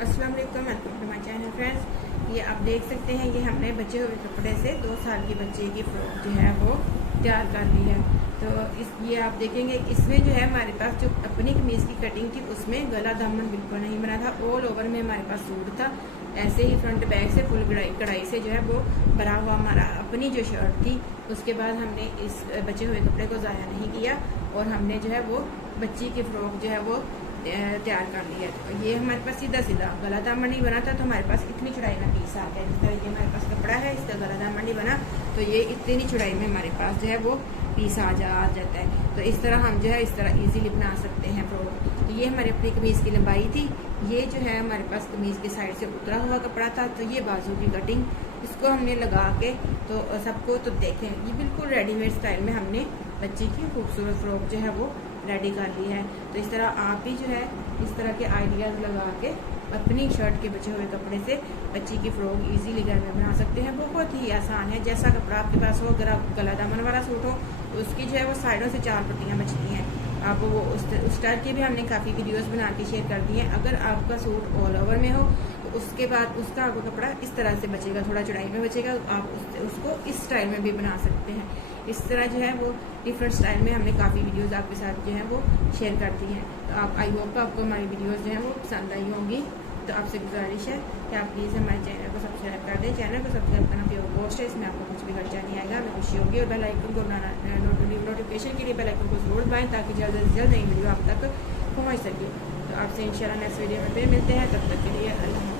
अस्सलाम वालेकुम, welcome to my channel friends. ये आप देख सकते हैं, ये हमने बचे हुए कपड़े से 2 साल की बच्चे की फ्रॉक जो है वो तैयार कर ली है। तो ये आप देखेंगे इसमें जो है हमारे पास जो अपनी कमीज़ की कटिंग थी उसमें गला दामन बिल्कुल नहीं बना था। ऑल ओवर में हमारे पास सूट था, ऐसे ही फ्रंट बैक से फुल कढ़ाई से जो है वो भरा हुआ हमारा अपनी जो शर्ट थी। उसके बाद हमने इस बचे हुए कपड़े को ज़ाया नहीं किया और हमने जो है वो बच्ची की फ्रॉक जो है वो तैयार कर लिया। तो ये हमारे पास सीधा सीधा गला दामन नहीं बना था, तो हमारे पास इतनी चौड़ाई में पीस आ गया। जिस तरह ये हमारे पास कपड़ा है, इसका गला दामन नहीं बना, तो ये इतनी चौड़ाई में हमारे पास जो है वो पीस आ जाता है। तो इस तरह हम जो है इस तरह इजीली बना सकते हैं फ्रॉक। तो ये हमारी अपनी कमीज़ की लंबाई थी। ये जो है हमारे पास कमीज़ की साइड से उतरा हुआ कपड़ा था। तो ये बाजू की कटिंग, इसको हमने लगा के तो सबको तो देखें, ये बिल्कुल रेडीमेड स्टाइल में हमने बच्ची की खूबसूरत फ्रॉक जो है वो रेडी कर ली है। तो इस तरह आप भी जो है इस तरह के आइडियाज़ लगा के अपनी शर्ट के बचे हुए कपड़े से बच्ची की फ्रॉक इजीली घर में बना सकते हैं। बहुत ही आसान है। जैसा कपड़ा आपके पास हो, अगर आप गला दामन वाला सूट हो तो उसकी जो है वो साइडों से 4 पट्टियाँ बचती हैं। आप वो उस टाइप की भी हमने काफ़ी वीडियोस बना के शेयर कर दी हैं। अगर आपका सूट ऑल ओवर में हो तो उसके बाद उसका आपका कपड़ा इस तरह से बचेगा, थोड़ा चौड़ाई में बचेगा। आप उसको इस स्टाइल में भी बना सकते हैं। इस तरह जो है वो डिफरेंट स्टाइल में हमने काफ़ी वीडियोस आपके साथ जो है वो शेयर कर दी हैं। तो आप आई होप आपको हमारी वीडियोस जो है वो पसंद आई होंगी। तो आपसे गुजारिश है कि आप प्लीज़ हमारे चैनल को सब्सक्राइब कर दें। चैनल को सब्सक्राइब करना प्योर पोस्ट है, इसमें आपको कुछ भी खर्चा नहीं आएगा, हमें खुशी होगी। और बेल आइकन को नोटिफिकेशन के लिए बेल आइकन को जरूर दबाएं ताकि जल्द से जल्द नई वीडियो आप तक पहुँच सके। तो आपसे इंशाल्लाह नेक्स्ट वीडियो में फिर मिलते हैं, तब तक के लिए अल्लाह।